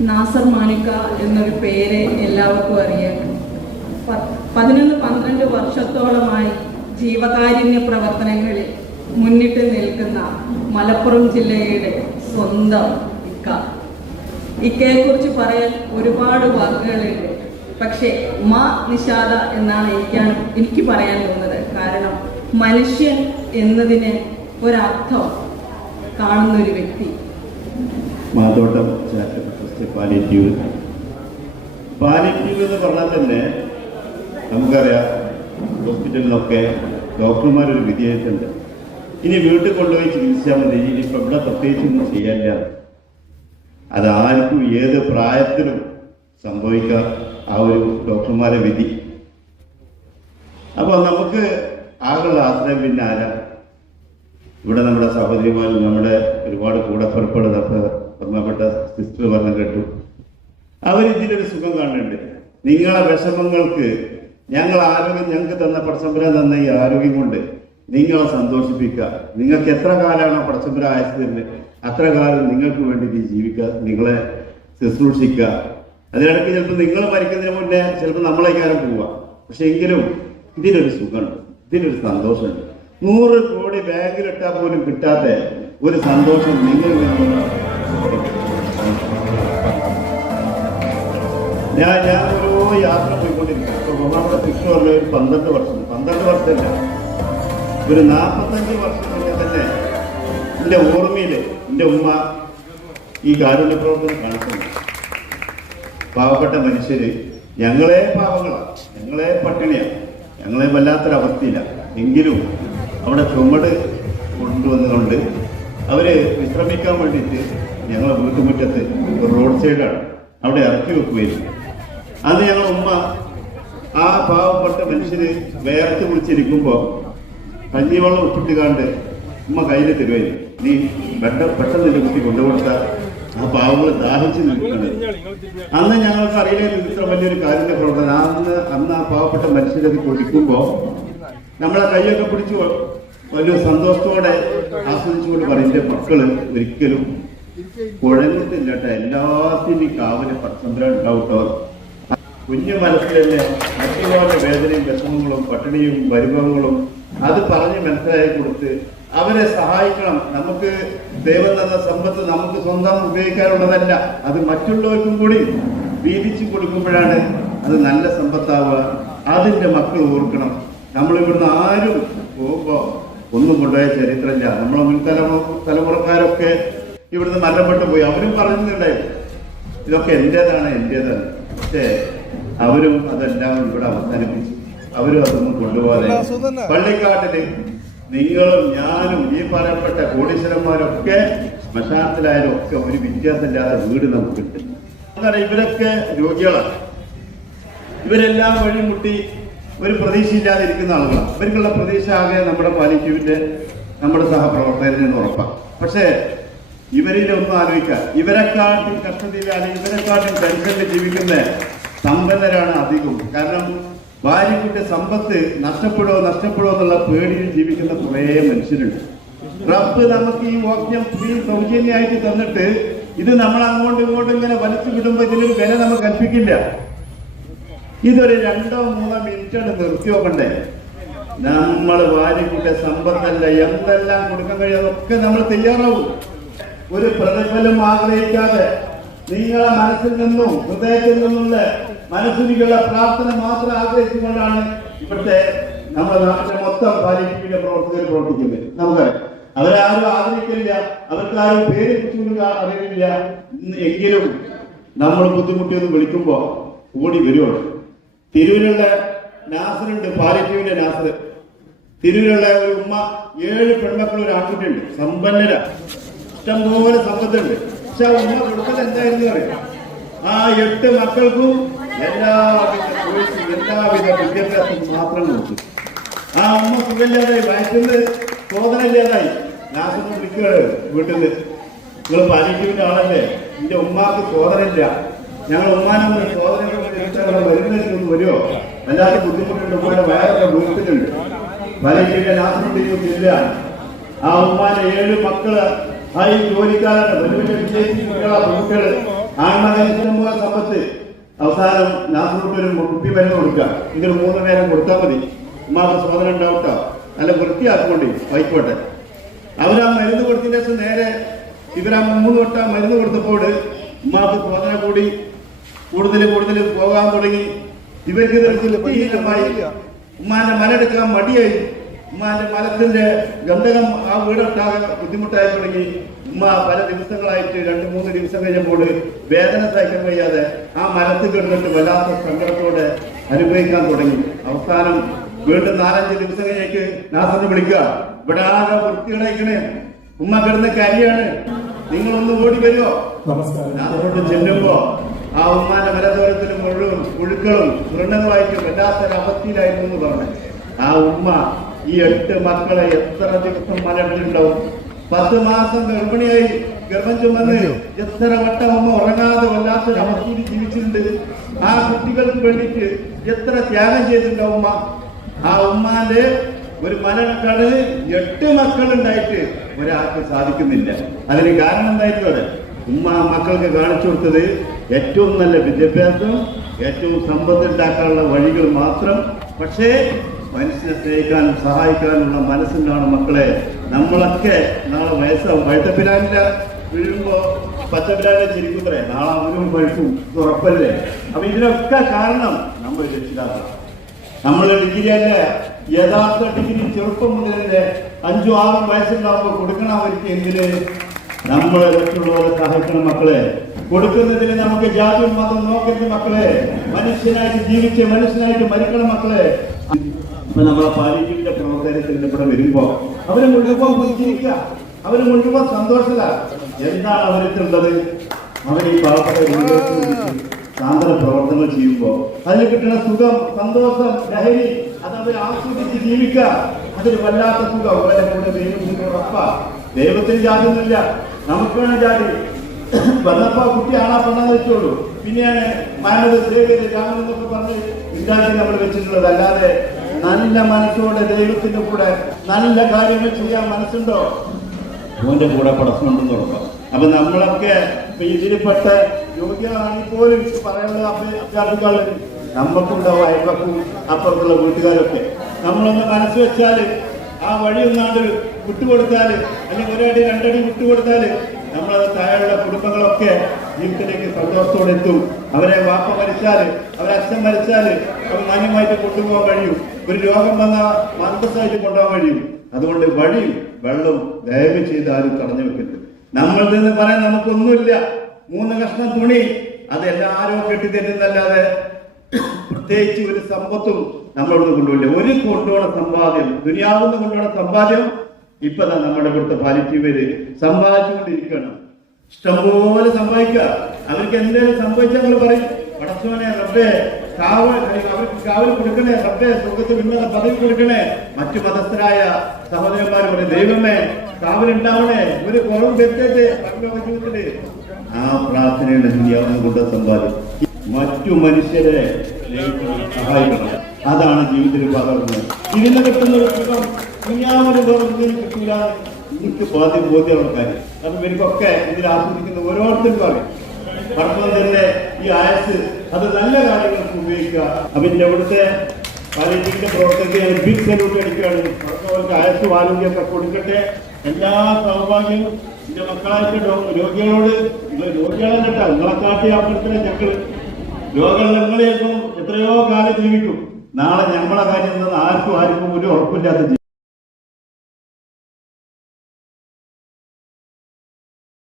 നാസർ മാനിക്ക എന്നൊരു പേര് എല്ലാവർക്കും അറിയാം. പതിനൊന്ന് പന്ത്രണ്ട് വർഷത്തോളമായി ജീവകാരുണ്യ പ്രവർത്തനങ്ങളിൽ മുന്നിട്ട് നിൽക്കുന്ന മലപ്പുറം ജില്ലയുടെ സ്വന്തം ഇക്ക. ഇക്കയെക്കുറിച്ച് പറയാൻ ഒരുപാട് വാക്കുകളുണ്ട്. പക്ഷേ മാ നിഷാദ എന്നാണ് എനിക്കാണ് എനിക്ക് പറയാൻ തോന്നുന്നത്. കാരണം മനുഷ്യൻ എന്നതിന് ഒരർത്ഥം കാണുന്ന ഒരു വ്യക്തി. മാതോട്ടം ട്രസ്റ്റ് പാലിറ്റീവ് പാലിറ്റീവ് എന്ന് പറഞ്ഞാൽ തന്നെ നമുക്കറിയാം ഹോസ്പിറ്റലിലൊക്കെ ഡോക്ടർമാരൊരു വിധിയായിട്ടുണ്ട് ഇനി വീട്ടിൽ കൊണ്ടുപോയി ചികിത്സിച്ചാൽ മതി. ഇനിയിപ്പോൾ ഇവിടെ പ്രത്യേകിച്ചൊന്നും ചെയ്യാനില്ല. അത് ആർക്കും ഏത് പ്രായത്തിലും സംഭവിക്കാം. ആ ഒരു ഡോക്ടർമാരെ വിധി. അപ്പോൾ നമുക്ക് ആകെയുള്ള ആശ്രയം പിന്നെ ആരാ? ഇവിടെ നമ്മുടെ സഹോദരിമാരും നമ്മുടെ ഒരുപാട് കൂടപ്പുറപ്പുകൾ ബന്ധപ്പെട്ട സിസ്റ്റർ പറഞ്ഞു കേട്ടു. അവരിതിലൊരു സുഖം കാണുന്നുണ്ട്. നിങ്ങളെ വിഷമങ്ങൾക്ക് ഞങ്ങൾ ആരോഗ്യം ഞങ്ങൾക്ക് തന്ന പടച്ചമ്പര തന്ന ഈ ആരോഗ്യം കൊണ്ട് നിങ്ങളെ സന്തോഷിപ്പിക്കുക. നിങ്ങൾക്ക് എത്ര കാലമാണോ പടച്ചമ്പര തരുന്നത്? അത്ര കാലം നിങ്ങൾക്ക് വേണ്ടി ജീവിക്കുക നിങ്ങളെ ശുശ്രൂഷിക്കുക. അതിനിടയ്ക്ക് ചിലപ്പോൾ നിങ്ങൾ മരിക്കുന്നതിന് മുന്നേ ചിലപ്പോൾ നമ്മളേക്കാരും പോവുക. പക്ഷെ എങ്കിലും ഇതിനൊരു സുഖമുണ്ട്. ഇതിനൊരു സന്തോഷമുണ്ട്. നൂറ് കോടി ബാങ്കിലിട്ടാൽ പോലും കിട്ടാത്ത ഒരു സന്തോഷം നിങ്ങൾ ഞാൻ ഞാൻ ഒരു യാത്ര പോയിക്കൊണ്ടിരിക്കും ഇപ്പൊ മൂന്നാമത്തെ കൃഷ്ണ പറഞ്ഞ ഒരു പന്ത്രണ്ട് വർഷം. പന്ത്രണ്ട് വർഷമല്ല. ഒരു നാൽപ്പത്തഞ്ച് വർഷം മുന്നേ തന്നെ എന്റെ ഓർമ്മയിൽ എന്റെ ഉമ്മ ഈ കാരുണ്യ പ്രവർത്തനം കാണിക്കുന്നു പാവപ്പെട്ട മനുഷ്യര് ഞങ്ങളെ പാവങ്ങളാണ് ഞങ്ങളെ പട്ടിണിയാണ് ഞങ്ങളെ വല്ലാത്തൊരവസ്ഥയില്ല എങ്കിലും അവിടെ ചുമട് കൊണ്ടുവന്നുകൊണ്ട് അവർ വിശ്രമിക്കാൻ വേണ്ടിയിട്ട് ഞങ്ങളെ വീട്ടുമുറ്റത്ത് റോഡ് സൈഡാണ് അവിടെ ഇറക്കി വെക്കുകയായിരുന്നു അന്ന് ഞങ്ങൾ ഉമ്മ ആ പാവപ്പെട്ട മനുഷ്യര് വേർത്ത് കുളിച്ചിരിക്കുമ്പോൾ കഞ്ഞിവെള്ളം ഉപ്പിട്ട് കണ്ട് ഉമ്മ കയ്യിൽ തരുമായിരുന്നു നീ പെട്ട പെട്ടെന്ന് എന്റെ കുട്ടി കൊണ്ടുകൊടുത്ത ആ പാവങ്ങൾ ദാഹിച്ച് നിൽക്കുന്നത് അന്ന് ഞങ്ങൾക്ക് അറിയില്ലായിരുന്നു ഇത്ര വലിയൊരു കാര്യത്തെ പ്രവർത്തനം. അന്ന് അന്ന് ആ പാവപ്പെട്ട മനുഷ്യരത് കൊടുക്കുമ്പോൾ നമ്മളെ കൈയൊക്കെ പിടിച്ചു വലിയ സന്തോഷത്തോടെ ആസ്വദിച്ചുകൊണ്ട് പറയും എന്റെ മക്കൾ ഒരിക്കലും കുഴഞ്ഞിട്ടില്ല കേട്ടോ എല്ലാത്തിനും കാവൽ പച്ചമ്പരം ഉണ്ടാവട്ടോ കുഞ്ഞു മനസ്സിലല്ലേ മറ്റുള്ളവരുടെ വേദനയും വിഷമങ്ങളും പട്ടിണിയും പരിഭവങ്ങളും അത് പറഞ്ഞ് മനസ്സിലാക്കി കൊടുത്ത് അവരെ സഹായിക്കണം. നമുക്ക് ദൈവം തന്ന സമ്പത്ത് നമുക്ക് സ്വന്തം ഉപയോഗിക്കാനുള്ളതല്ല അത് മറ്റുള്ളവർക്കും കൂടി വീതിച്ചു കൊടുക്കുമ്പോഴാണ് അത് നല്ല സമ്പത്താവുക. അതിന്റെ മക്കൾ ഓർക്കണം. നമ്മൾ ഇവിടുന്ന് ആരും പോകുമ്പോ ഒന്നും കൊണ്ടുപോയ ചരിത്രമില്ല. നമ്മളെ മുൻ തലമുറ തലമുറക്കാരൊക്കെ ഇവിടുന്ന് മരണപ്പെട്ടു പോയി. അവരും പറഞ്ഞിട്ടുണ്ടായിരുന്നു. ഇതൊക്കെ എന്റേതാണ് എന്റേതാണ്. പക്ഷേ അവരും അതെല്ലാം ഇവിടെ അവസാനിപ്പിച്ചു. അവരും അതൊന്നും കൊണ്ടുപോകാതെ. പള്ളിക്കാട്ടിൽ നിങ്ങളും ഞാനും ഈ പറയപ്പെട്ട കോടീശ്വരന്മാരൊക്കെ ശ്മശാനത്തിലായാലും ഒക്കെ ഒരു വ്യത്യാസമില്ലാതെ വീട് നമുക്കുണ്ട് കാരണം ഇവരൊക്കെ രോഗികളാണ്. ഇവരെല്ലാം വഴിമുട്ടി ഒരു പ്രതീക്ഷയില്ലാതെ ഇരിക്കുന്ന ആളുകളാണ്. ഇവർക്കുള്ള പ്രതീക്ഷ ആകെ നമ്മുടെ പാലിക്യൂവിന്റെ നമ്മുടെ സഹപ്രവർത്തകരിൽ നിന്ന് ഉറപ്പാണ്. പക്ഷേ ഇവരിൽ ഒന്നും ആലോചിക്കുക. ഇവരെക്കാട്ടും കഷ്ടതയിലാണ് ഇവരെക്കാട്ടും ടെൻഷനിൽ ജീവിക്കുന്ന സമ്പന്നരാണ് അധികവും കാരണം ഭാര്യക്കുട്ടി സമ്പത്ത് നഷ്ടപ്പെടുമോ നഷ്ടപ്പെടുമോ എന്നുള്ള പേടിയിൽ ജീവിക്കുന്ന കുറേ മനുഷ്യരുണ്ട്. റബ്ബ് നമുക്ക് ഈ വാക്യം ഫ്രീ സൗജന്യമായിട്ട് തന്നിട്ട് ഇത് നമ്മൾ അങ്ങോട്ടും ഇങ്ങോട്ടും ഇങ്ങനെ വലിച്ചു വിടുമ്പോൾ ഇതിനൊരു വില നമുക്ക് കൽപ്പിക്കില്ല. ഇതൊരു രണ്ടോ മൂന്നോ മിനിറ്റാണ് നിർത്തി നോക്കണ്ടേ നമ്മൾ വാരിക്കൂട്ടെ സമ്പത്തല്ല എന്തെല്ലാം കൊടുക്കാൻ കഴിയാതൊക്കെ നമ്മൾ തയ്യാറാവും. ഒരു പ്രതിഫലം ആഗ്രഹിക്കാതെ നിങ്ങളെ മനസ്സിൽ നിന്നും ഹൃദയത്തിൽ നിന്നുള്ള മനസ്സിലേക്കുള്ള പ്രാർത്ഥന മാത്രം ആഗ്രഹിച്ചുകൊണ്ടാണ് ഇവിടുത്തെ നമ്മുടെ നാട്ടിലെ മൊത്തം പാലിപ്പിക്കുന്ന പ്രവർത്തകർ പ്രവർത്തിക്കുന്നത്. നമുക്കറിയാം. അവരാരും അവർക്ക് ആരും പേര് കുറിച്ചുകൊണ്ട് അറിയില്ല എങ്കിലും നമ്മൾ ബുദ്ധിമുട്ടിയെന്ന് വിളിക്കുമ്പോ ഓടി വരുവാണ്. തിരുവിലുള്ള നാസറുണ്ട് പാലിറ്റീവിന്റെ നാസർ. തിരുവിലുള്ള ഒരു ഉമ്മ ഏഴ് പെൺമക്കൾ ഒരു ആൺകുട്ടിയുണ്ട്. സമ്പന്നര. ഇഷ്ടംപോലെ സമ്പത്തുണ്ട് പക്ഷെ ഉമ്മ കൊടുക്കൽ എന്തായിരുന്നു അറിയാം? ആ എട്ട് മക്കൾക്കും എല്ലാവിധ കോഴ്സും എല്ലാവിധ വിദ്യാഭ്യാസവും മാത്രം കൊടുത്തു. ആ ഉമ്മ സുഖമില്ലാതായി വയറ്റിന്ന് ശോധനയില്ലാതായി ലാസ്റ്റ് വിളിക്കുകയാണ് വീട്ടിൽ നിങ്ങൾ പാലിറ്റീവിന്റെ ആളല്ലേ? എന്റെ ഉമ്മാക്ക് ശോധനയില്ല ഞങ്ങൾ ഉമ്മാനൊന്ന് ശോധന വരുന്നതിന് വരുമോ? വല്ലാത്ത ബുദ്ധിമുട്ടുണ്ട്. ഉമ്മയുടെ വയറൊക്കെ വീട്ടിലുണ്ട് പാലിറ്റീവിന്റെ ലാസ്റ്റ് ഇല്ല ആ ഉമ്മാന്റെ ഏഴ് മക്കൾ ആ ഈ ജോലിക്കാരൻ കുട്ടികളാ പെൺകുട്ടികൾ ആൺമകൻ ഇഷ്ടംപോലെ സമ്പത്ത് അവസാനം നാസിനോട്ടൊരു കുപ്പി മരുന്ന് കൊടുക്കുക ഇതൊരു മൂന്ന് നേരം കൊടുത്താൽ മതി. ഉമ്മാക്ക് സ്വാതന്ത്ര്യം ഉണ്ടാവട്ടോ. നല്ല വൃത്തിയാക്കിക്കൊണ്ട് വൈക്കോട്ടെ അവരാ മരുന്ന് കൊടുത്തതിന് ശേഷം നേരെ ഇവരാ മൂന്ന് വട്ട മരുന്ന് കൊടുത്തപ്പോൾ ഉമ്മാക്ക് സോദന കൂടി കൂടുതൽ കൂടുതൽ പോകാൻ തുടങ്ങി. ഇവർക്ക് ഉമ്മാന്റെ മലെടുക്കാൻ മടിയായി. മലത്തിന്റെ ഗന്ധകം ആ വീടൊട്ടാകെ ബുദ്ധിമുട്ടായി തുടങ്ങി. ഉമ്മ പല ദിവസങ്ങളായിട്ട് രണ്ട് മൂന്ന് ദിവസം കഴിഞ്ഞപ്പോൾ വേദന സഹിക്കാൻ വയ്യാതെ ആ മരത്തിൽ കിടന്നിട്ട് വല്ലാത്ത സങ്കടത്തോടെ അനുഭവിക്കാൻ തുടങ്ങി. അവസാനം വീണ്ടും നാലഞ്ച് ദിവസം കഴിഞ്ഞേക്ക് നാസന്ന് വിളിക്കുക. ഇവിടെ ആകെ വൃത്തികളേക്കണേ ഉമ്മ കിടന്ന കരിയാണ് നിങ്ങളൊന്ന് ഓടി വരുമോ നാസോട്ട് ചെല്ലുമ്പോ ആ ഉമ്മാന്റെ മലദൂരത്തിലും മുഴുവൻ പുഴുക്കളും വൃണങ്ങളായിട്ട് വല്ലാത്തൊരു അവസ്ഥയിലായിരുന്നു എന്ന് പറഞ്ഞു. ആ ഉമ്മ ഈ എട്ട് മക്കളെ എത്ര ദിവസം മലകളിലുണ്ടാവും? പത്ത് മാസം ഗർഭിണിയായി ഗർഭം ചുമന്ന് എത്ര വട്ടം അമ്മ ഉറങ്ങാതെ വല്ലാത്തൊരു അവസ്ഥയിൽ ജീവിച്ചിട്ടുണ്ട്. ആ കുട്ടികൾക്ക് വേണ്ടിയിട്ട് എത്ര ത്യാഗം ചെയ്തിട്ടുണ്ടാവും ഉമ്മ ആ ഉമ്മാന്റെ ഒരു മരണക്കാട് എട്ട് മക്കളുണ്ടായിട്ട് ഒരാൾക്ക് സാധിക്കുന്നില്ല. അതിന് കാരണം എന്തായിരുന്നു ഉമ്മ മക്കൾക്ക് കാണിച്ചു കൊടുത്തത് ഏറ്റവും നല്ല വിദ്യാഭ്യാസം ഏറ്റവും സമ്പത്ത് ഉണ്ടാക്കാനുള്ള വഴികൾ മാത്രം. പക്ഷേ മനുഷ്യനെ സ്നേഹിക്കാനും സഹായിക്കാനുള്ള മനസ്സുണ്ടാണ് മക്കളെ. നമ്മളൊക്കെ നാളെ വയസ്സാവും വഴുത്തപ്പിലാനില്ല വീഴുമ്പോ പച്ചപ്പിലാനെ ചിരിക്കുത്രേ നാളെ അവരും വഴുക്കും ഉറപ്പല്ലേ? അപ്പൊ ഇതിനൊക്കെ കാരണം നമ്മൾ രക്ഷിതാക്കളാണ് നമ്മൾ ഡിഗ്രി അല്ല? യഥാർത്ഥ ഡിഗ്രി ചെറുപ്പം തന്നെ അഞ്ചും ആറും വയസ്സുണ്ടാകുമ്പോൾ കൊടുക്കണം അവർക്ക് എന്തിന്? നമ്മൾ മറ്റുള്ളവരെ സഹായിക്കണം മക്കളെ. കൊടുക്കുന്നതിന് നമുക്ക് ജാതി മതം നോക്കരുത് മക്കളെ. മനുഷ്യനായിട്ട് ജീവിച്ച് മനുഷ്യനായിട്ട് മരിക്കണം മക്കളെ. ഇപ്പൊ നമ്മളെ പാലിറ്റീവിന്റെ പ്രവർത്തനത്തിൽ ഇവിടെ വരുമ്പോ അവർ മുഴുവൻ പുഞ്ചിരിക്കുക അവർ മുഴുവൻ സന്തോഷത എന്താണ് അവരിട്ടുള്ളത് അവർ ഈ പാവപ്പെട്ട സാന്ദ്ര പ്രവർത്തനങ്ങൾ ചെയ്യുമ്പോൾ അതിന് കിട്ടുന്ന സുഖം സന്തോഷം ലഹരി അത് അവർ ആസ്വദിച്ച് ജീവിക്കുക. അതൊരു വല്ലാത്ത സുഖം. അവരെ കൂടെ ദൈവത്തിന് ഉറപ്പ. ദൈവത്തിന് നമുക്ക് വേണം ജാതി. വന്നപ്പോ കുട്ടി ആണാ പെണ്ണാന്ന് വെച്ചോളൂ പിന്നെയാണ് മാനവ സേവ്യത രാമൻ പറഞ്ഞ് വിദ്യാർത്ഥി നമ്മൾ വെച്ചിട്ടുള്ളത്. അല്ലാതെ നല്ല മനസ്സോടെ ദൈവത്തിന്റെ കൂടെ നല്ല കാര്യങ്ങൾ ചെയ്യാൻ മനസ്സുണ്ടോ? മോന്റെ കൂടെ പടച്ചുകൊണ്ടെന്ന് ഉറപ്പാം. അപ്പൊ നമ്മളൊക്കെ ഇതിൽപ്പെട്ട യോഗ്യമാണെങ്കിൽ പോലും പറയാനുള്ള അഭ്യ- അഭ്യർത്ഥിക്കാൾ നമുക്കുണ്ടാവും അയൽപ്പക്കും അപ്പുറത്തുള്ള വീട്ടുകാരൊക്കെ? നമ്മളൊന്ന് മനസ്സ് വെച്ചാൽ ആ വഴി ഒന്നാണ്ട് വിട്ടുകൊടുത്താൽ അല്ലെങ്കിൽ ഒരടി രണ്ടടി വിട്ടുകൊടുത്താൽ നമ്മളത് താഴെയുള്ള കുടുംബങ്ങളൊക്കെ ജീവിതത്തിലേക്ക് സന്തോഷത്തോടെ എത്തും. അവരെ വാപ്പ മരിച്ചാൽ അവരെ അച്ഛൻ മരിച്ചാൽ അവർ മാന്യമായിട്ട് കൊണ്ടുപോകാൻ കഴിയും. ഒരു രോഗം വന്ന മന്ദസായിട്ട് കൊണ്ടുപോകാൻ കഴിയും. അതുകൊണ്ട് വഴി വെള്ളം ദയവ് ചെയ്ത് ആരും തടഞ്ഞു വെക്കരുത്. നമ്മൾ നിന്ന് പറയാൻ നമുക്കൊന്നുമില്ല. മൂന്ന് കഷ്ണം തുണി അത് എല്ലാവരും കെട്ടിത്തരുന്നല്ലാതെ പ്രത്യേകിച്ച് ഒരു സമ്പത്തും നമ്മളോട് കൊണ്ടുപോയില്ല ഒരു കൊണ്ടുപോണ സമ്പാദ്യം ദുനിയാവുന്ന കൊണ്ടുപോണ സമ്പാദ്യം ഇപ്പൊ നമ്മുടെ ഇവിടുത്തെ പാലിറ്റീവ് സമ്പാദിച്ചുകൊണ്ടിരിക്കണം ഇഷ്ടംപോലെ സംഭവിക്കുക. അവർക്ക് എന്തെങ്കിലും സംഭവിച്ചാൽ നമ്മൾ പറയും. പടച്ചോനെ റബ്ബേ കാവൽ അവർക്ക് കാവൽ കൊടുക്കണേ റബ്ബേ സുഖത്ത് ഉന്നത പദവി കൊടുക്കണേ. മറ്റു മതസ്ഥരായ സഹോദരന്മാർ പറയും ദൈവമേ കാവലുണ്ടാവണേ. ഒരു കുറവ് തെറ്റേറ്റ് ജീവിതത്തിൽ ആ പ്രാർത്ഥനയുടെ ദുനിയാവുന്ന കൊണ്ട് സമ്പാദിക്കും. മറ്റു മനുഷ്യരെ സഹായിക്കണം. അതാണ് ജീവിതത്തിൽ പകർന്നത് ഇതിന് കിട്ടുന്ന ഒരു സുഖം കുഞ്ഞാമൊരു വേറെ കിട്ടില്ല എനിക്ക് ബോധ്യം ബോധ്യമുള്ള കാര്യം. കാരണം എനിക്കൊക്കെ ഇതിൽ ആസ്വദിക്കുന്ന ഓരോരുത്തർക്കും അറിയാം തന്നെ ഈ ആയസ് അത് നല്ല കാര്യങ്ങൾക്ക് ഉപയോഗിക്കുക. അപ്പൊ ഇതിന്റെ അവിടുത്തെ പാലിറ്റിക്സിന്റെ പ്രവർത്തകരെ ബിഗ് സല്യൂട്ട് അടിക്കുകയാണ്. പറഞ്ഞവർക്ക് ആയസ് ആരോഗ്യമൊക്കെ കൊടുക്കട്ടെ. എല്ലാ സൗഭാഗ്യവും എന്റെ മക്കളായിട്ട് രോഗികളോട് രോഗികളെ കേട്ടാ. നിങ്ങളെ കാട്ടി അപ്പുറത്തിലെ ഞങ്ങൾ രോഗം നിങ്ങളെ എത്രയോ കാലം ജീവിക്കും. നാളെ ഞങ്ങളെ കാര്യം ആർക്കും ആർക്കും ഒരു ഉറപ്പില്ലാത്ത